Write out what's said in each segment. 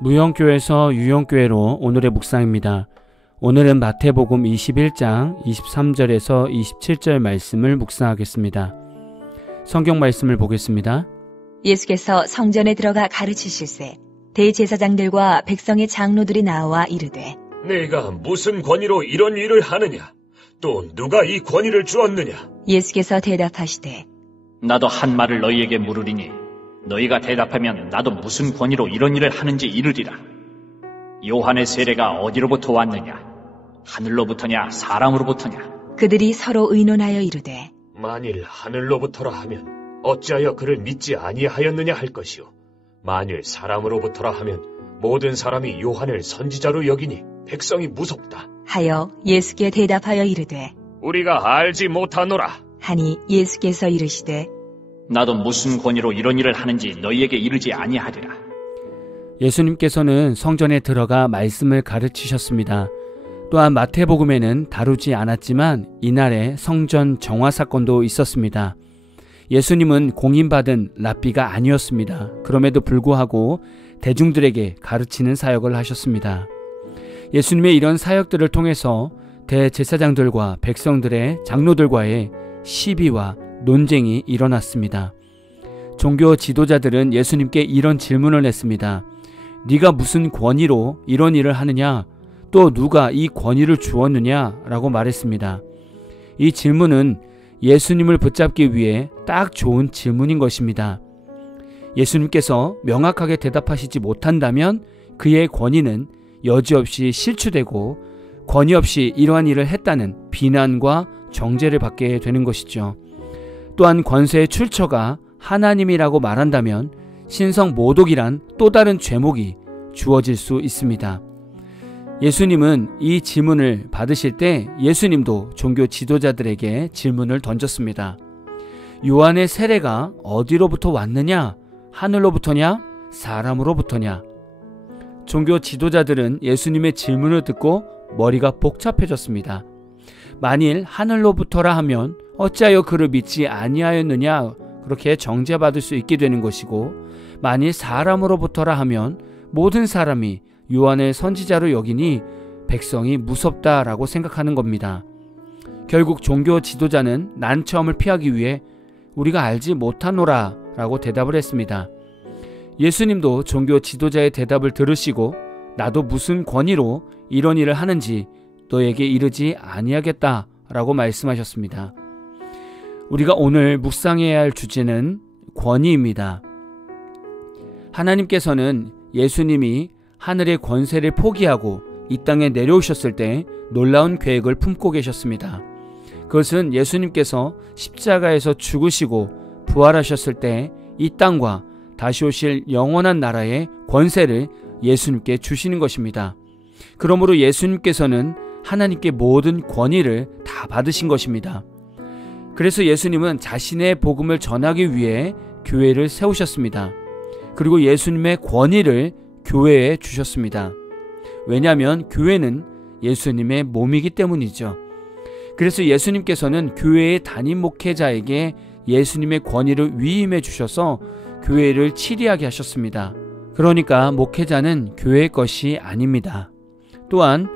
무영교에서 유영교회로 오늘의 묵상입니다. 오늘은 마태복음 21장 23절에서 27절 말씀을 묵상하겠습니다. 성경 말씀을 보겠습니다. 예수께서 성전에 들어가 가르치실세 대제사장들과 백성의 장로들이 나와 이르되 네가 무슨 권위로 이런 일을 하느냐? 또 누가 이 권위를 주었느냐? 예수께서 대답하시되 나도 한 말을 너희에게 물으리니 너희가 대답하면 나도 무슨 권위로 이런 일을 하는지 이르리라. 요한의 세례가 어디로부터 왔느냐? 하늘로부터냐 사람으로부터냐? 그들이 서로 의논하여 이르되 만일 하늘로부터라 하면 어찌하여 그를 믿지 아니하였느냐 할 것이요 만일 사람으로부터라 하면 모든 사람이 요한을 선지자로 여기니 백성이 무섭다 하여 예수께 대답하여 이르되 우리가 알지 못하노라 하니 예수께서 이르시되 나도 무슨 권위로 이런 일을 하는지 너희에게 이르지 아니하리라. 예수님께서는 성전에 들어가 말씀을 가르치셨습니다. 또한 마태복음에는 다루지 않았지만 이날에 성전 정화 사건도 있었습니다. 예수님은 공인받은 랍비가 아니었습니다. 그럼에도 불구하고 대중들에게 가르치는 사역을 하셨습니다. 예수님의 이런 사역들을 통해서 대제사장들과 백성들의 장로들과의 시비와 논쟁이 일어났습니다. 종교 지도자들은 예수님께 이런 질문을 냈습니다. 네가 무슨 권위로 이런 일을 하느냐? 또 누가 이 권위를 주었느냐? 라고 말했습니다. 이 질문은 예수님을 붙잡기 위해 딱 좋은 질문인 것입니다. 예수님께서 명확하게 대답하시지 못한다면 그의 권위는 여지없이 실추되고 권위 없이 이러한 일을 했다는 비난과 정죄를 받게 되는 것이죠. 또한 권세의 출처가 하나님이라고 말한다면 신성 모독이란 또 다른 죄목이 주어질 수 있습니다. 예수님은 이 질문을 받으실 때 예수님도 종교 지도자들에게 질문을 던졌습니다. 요한의 세례가 어디로부터 왔느냐? 하늘로부터냐? 사람으로부터냐? 종교 지도자들은 예수님의 질문을 듣고 머리가 복잡해졌습니다. 만일 하늘로부터라 하면 어찌하여 그를 믿지 아니하였느냐? 그렇게 정죄받을 수 있게 되는 것이고, 만일 사람으로부터라 하면 모든 사람이 요한을 선지자로 여기니 백성이 무섭다라고 생각하는 겁니다. 결국 종교 지도자는 난처함을 피하기 위해 우리가 알지 못하노라 라고 대답을 했습니다. 예수님도 종교 지도자의 대답을 들으시고 나도 무슨 권위로 이런 일을 하는지 너에게 이르지 아니하겠다 라고 말씀하셨습니다. 우리가 오늘 묵상해야 할 주제는 권위입니다. 하나님께서는 예수님이 하늘의 권세를 포기하고 이 땅에 내려오셨을 때 놀라운 계획을 품고 계셨습니다. 그것은 예수님께서 십자가에서 죽으시고 부활하셨을 때 이 땅과 다시 오실 영원한 나라의 권세를 예수님께 주시는 것입니다. 그러므로 예수님께서는 하나님께 모든 권위를 다 받으신 것입니다. 그래서 예수님은 자신의 복음을 전하기 위해 교회를 세우셨습니다. 그리고 예수님의 권위를 교회에 주셨습니다. 왜냐하면 교회는 예수님의 몸이기 때문이죠. 그래서 예수님께서는 교회의 담임 목회자에게 예수님의 권위를 위임해 주셔서 교회를 치리하게 하셨습니다. 그러니까 목회자는 교회의 것이 아닙니다. 또한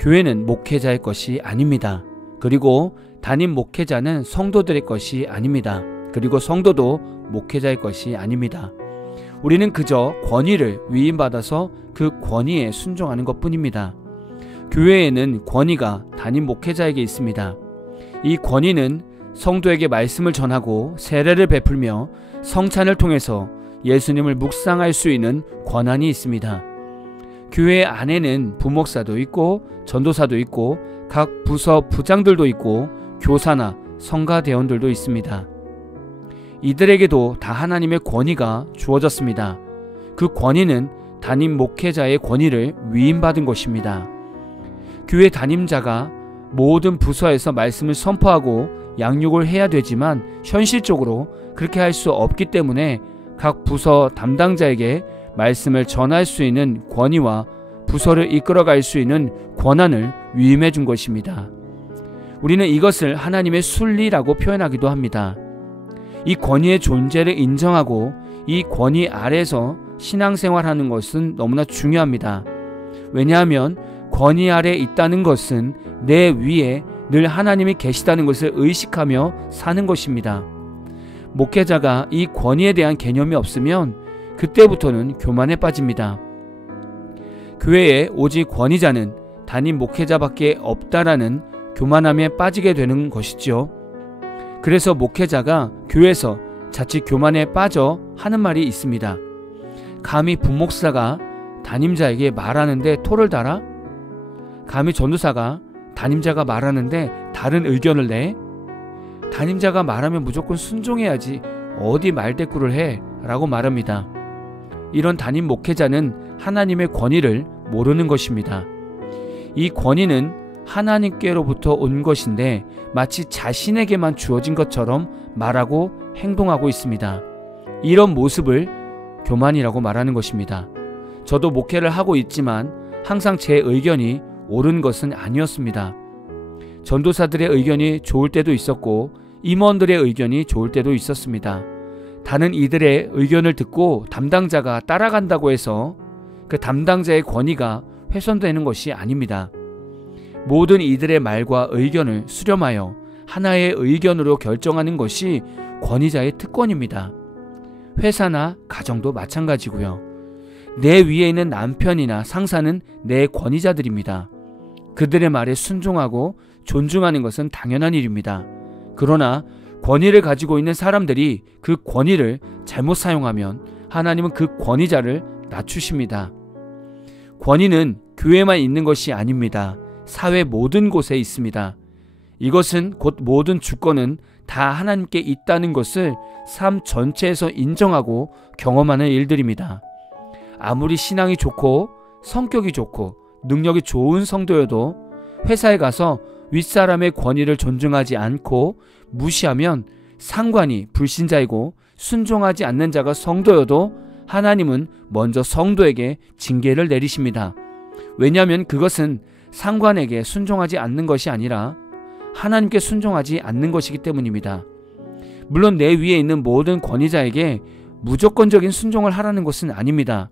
교회는 목회자의 것이 아닙니다. 그리고 담임 목회자는 성도들의 것이 아닙니다. 그리고 성도도 목회자의 것이 아닙니다. 우리는 그저 권위를 위임받아서 그 권위에 순종하는 것뿐입니다. 교회에는 권위가 담임 목회자에게 있습니다. 이 권위는 성도에게 말씀을 전하고 세례를 베풀며 성찬을 통해서 예수님을 묵상할 수 있는 권한이 있습니다. 교회 안에는 부목사도 있고 전도사도 있고 각 부서 부장들도 있고 교사나 성가대원들도 있습니다. 이들에게도 다 하나님의 권위가 주어졌습니다. 그 권위는 담임 목회자의 권위를 위임받은 것입니다. 교회 담임자가 모든 부서에서 말씀을 선포하고 양육을 해야 되지만 현실적으로 그렇게 할 수 없기 때문에 각 부서 담당자에게 말씀을 전할 수 있는 권위와 부서를 이끌어갈 수 있는 권한을 위임해 준 것입니다. 우리는 이것을 하나님의 순리라고 표현하기도 합니다. 이 권위의 존재를 인정하고 이 권위 아래에서 신앙생활하는 것은 너무나 중요합니다. 왜냐하면 권위 아래 있다는 것은 내 위에 늘 하나님이 계시다는 것을 의식하며 사는 것입니다. 목회자가 이 권위에 대한 개념이 없으면 그때부터는 교만에 빠집니다. 교회에 오직 권위자는 담임 목회자밖에 없다라는 교만함에 빠지게 되는 것이죠. 그래서 목회자가 교회에서 자칫 교만에 빠져 하는 말이 있습니다. 감히 부목사가 담임자에게 말하는데 토를 달아? 감히 전도사가 담임자가 말하는데 다른 의견을 내? 담임자가 말하면 무조건 순종해야지 어디 말대꾸를 해? 라고 말합니다. 이런 담임 목회자는 하나님의 권위를 모르는 것입니다. 이 권위는 하나님께로부터 온 것인데 마치 자신에게만 주어진 것처럼 말하고 행동하고 있습니다. 이런 모습을 교만이라고 말하는 것입니다. 저도 목회를 하고 있지만 항상 제 의견이 옳은 것은 아니었습니다. 전도사들의 의견이 좋을 때도 있었고 임원들의 의견이 좋을 때도 있었습니다. 다른 이들의 의견을 듣고 담당자가 따라간다고 해서 그 담당자의 권위가 훼손되는 것이 아닙니다. 모든 이들의 말과 의견을 수렴하여 하나의 의견으로 결정하는 것이 권위자의 특권입니다. 회사나 가정도 마찬가지고요. 내 위에 있는 남편이나 상사는 내 권위자들입니다. 그들의 말에 순종하고 존중하는 것은 당연한 일입니다. 그러나 권위를 가지고 있는 사람들이 그 권위를 잘못 사용하면 하나님은 그 권위자를 낮추십니다. 권위는 교회만 있는 것이 아닙니다. 사회 모든 곳에 있습니다. 이것은 곧 모든 주권은 다 하나님께 있다는 것을 삶 전체에서 인정하고 경험하는 일들입니다. 아무리 신앙이 좋고 성격이 좋고 능력이 좋은 성도여도 회사에 가서 윗사람의 권위를 존중하지 않고 무시하면 상관이 불신자이고 순종하지 않는 자가 성도여도 하나님은 먼저 성도에게 징계를 내리십니다. 왜냐하면 그것은 상관에게 순종하지 않는 것이 아니라 하나님께 순종하지 않는 것이기 때문입니다. 물론 내 위에 있는 모든 권위자에게 무조건적인 순종을 하라는 것은 아닙니다.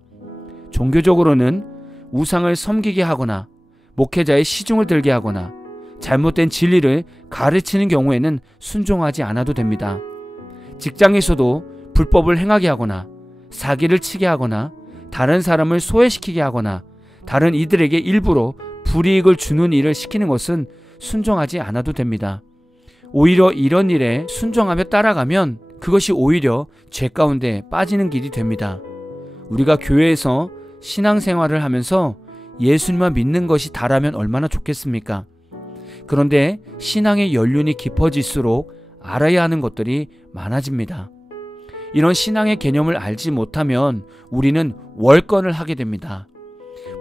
종교적으로는 우상을 섬기게 하거나 목회자의 시중을 들게 하거나 잘못된 진리를 가르치는 경우에는 순종하지 않아도 됩니다. 직장에서도 불법을 행하게 하거나 사기를 치게 하거나 다른 사람을 소외시키게 하거나 다른 이들에게 일부러 불이익을 주는 일을 시키는 것은 순종하지 않아도 됩니다. 오히려 이런 일에 순종하며 따라가면 그것이 오히려 죄 가운데 빠지는 길이 됩니다. 우리가 교회에서 신앙생활을 하면서 예수님만 믿는 것이 다라면 얼마나 좋겠습니까? 그런데 신앙의 연륜이 깊어질수록 알아야 하는 것들이 많아집니다. 이런 신앙의 개념을 알지 못하면 우리는 월권을 하게 됩니다.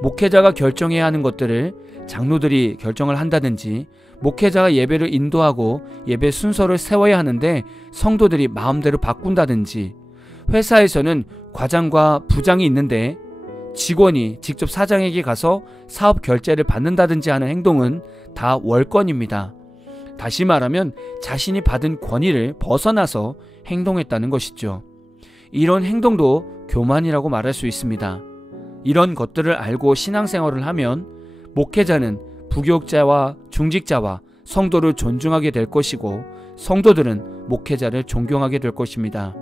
목회자가 결정해야 하는 것들을 장로들이 결정을 한다든지 목회자가 예배를 인도하고 예배 순서를 세워야 하는데 성도들이 마음대로 바꾼다든지 회사에서는 과장과 부장이 있는데 직원이 직접 사장에게 가서 사업 결제를 받는다든지 하는 행동은 다 월권입니다. 다시 말하면 자신이 받은 권위를 벗어나서 행동했다는 것이죠. 이런 행동도 교만이라고 말할 수 있습니다. 이런 것들을 알고 신앙생활을 하면 목회자는 부교육자와 중직자와 성도를 존중하게 될 것이고 성도들은 목회자를 존경하게 될 것입니다.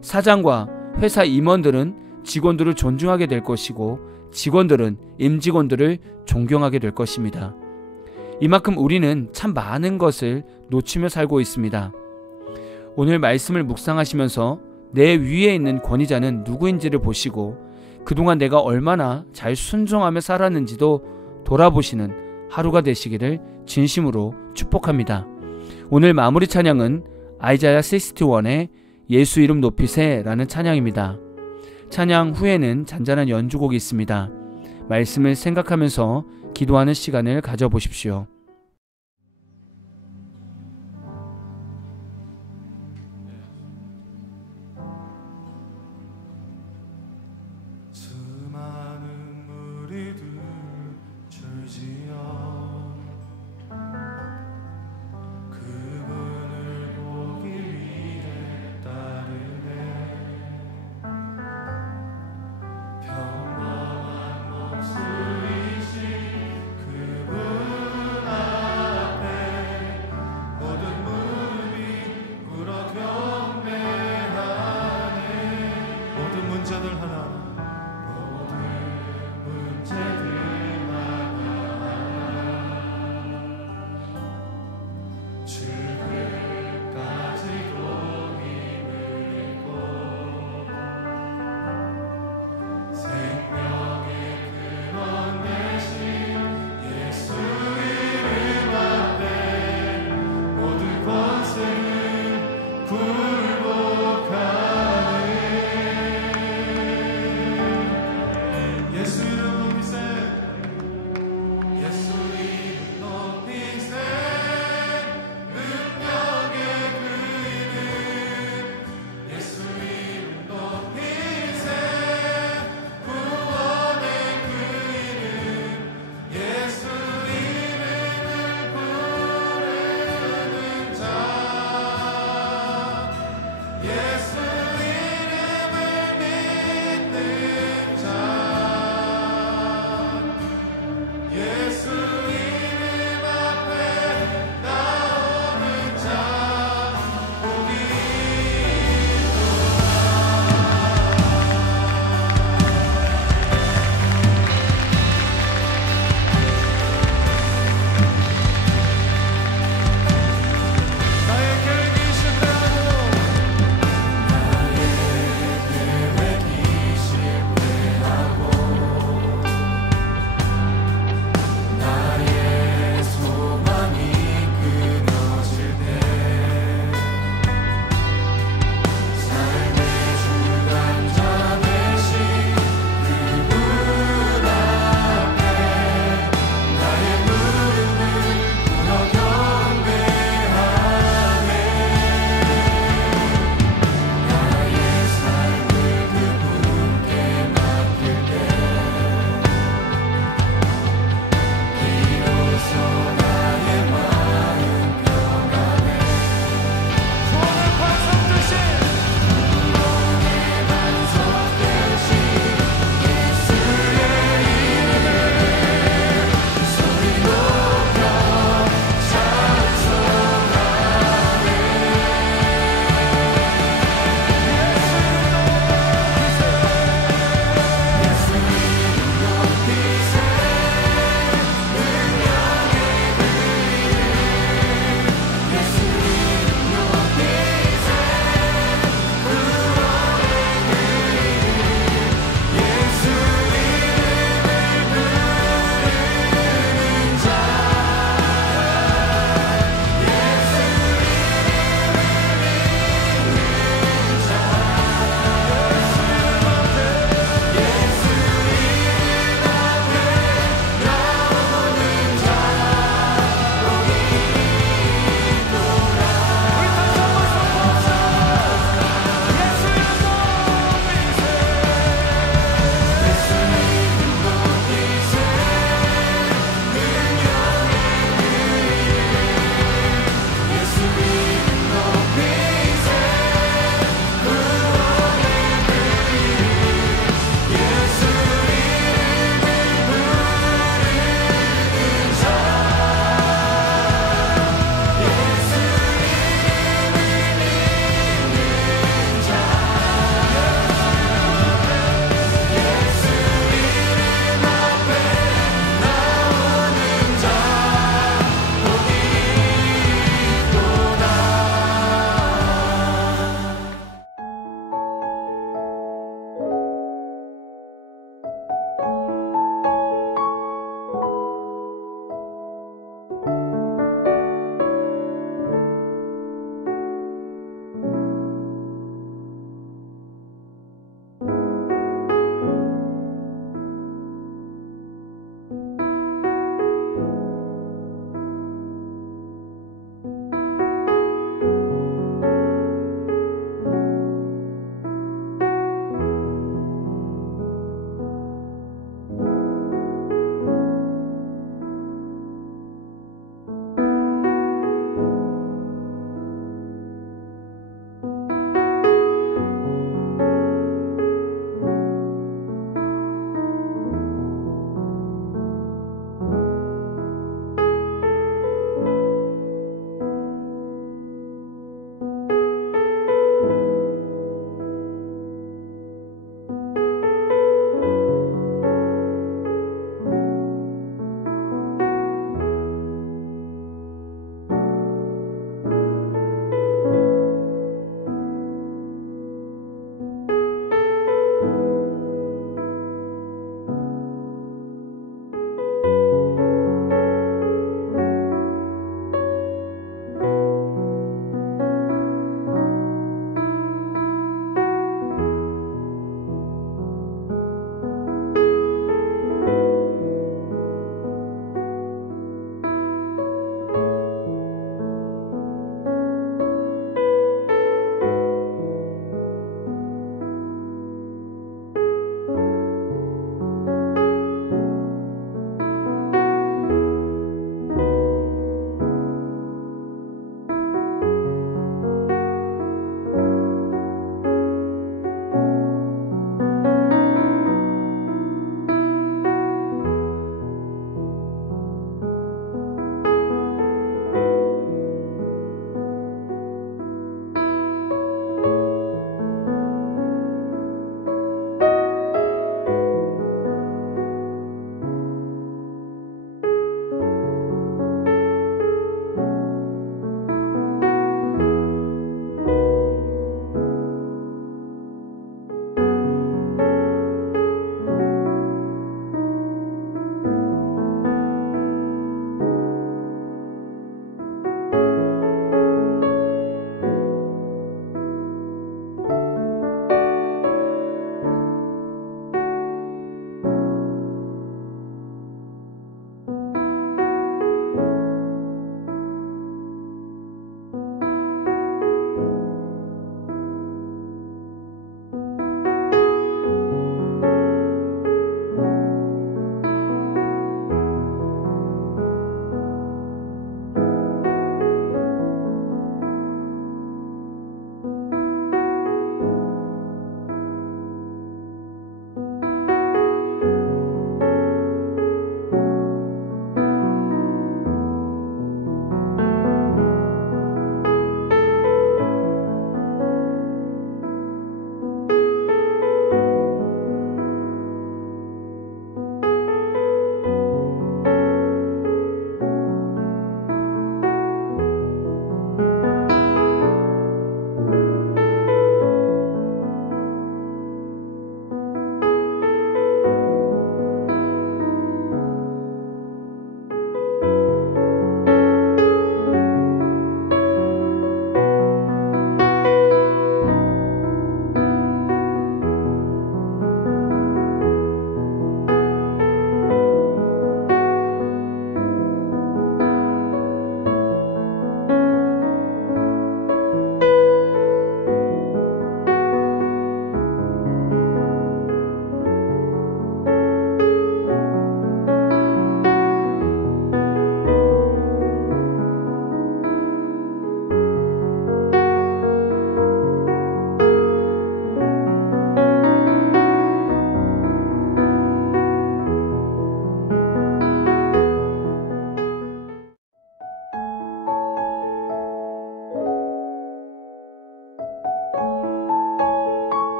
사장과 회사 임원들은 직원들을 존중하게 될 것이고 직원들은 임직원들을 존경하게 될 것입니다. 이만큼 우리는 참 많은 것을 놓치며 살고 있습니다. 오늘 말씀을 묵상하시면서 내 위에 있는 권위자는 누구인지를 보시고 그동안 내가 얼마나 잘 순종하며 살았는지도 돌아보시는 하루가 되시기를 진심으로 축복합니다. 오늘 마무리 찬양은 아이자야 61의 예수 이름 높이세라는 찬양입니다. 찬양 후에는 잔잔한 연주곡이 있습니다. 말씀을 생각하면서 기도하는 시간을 가져보십시오.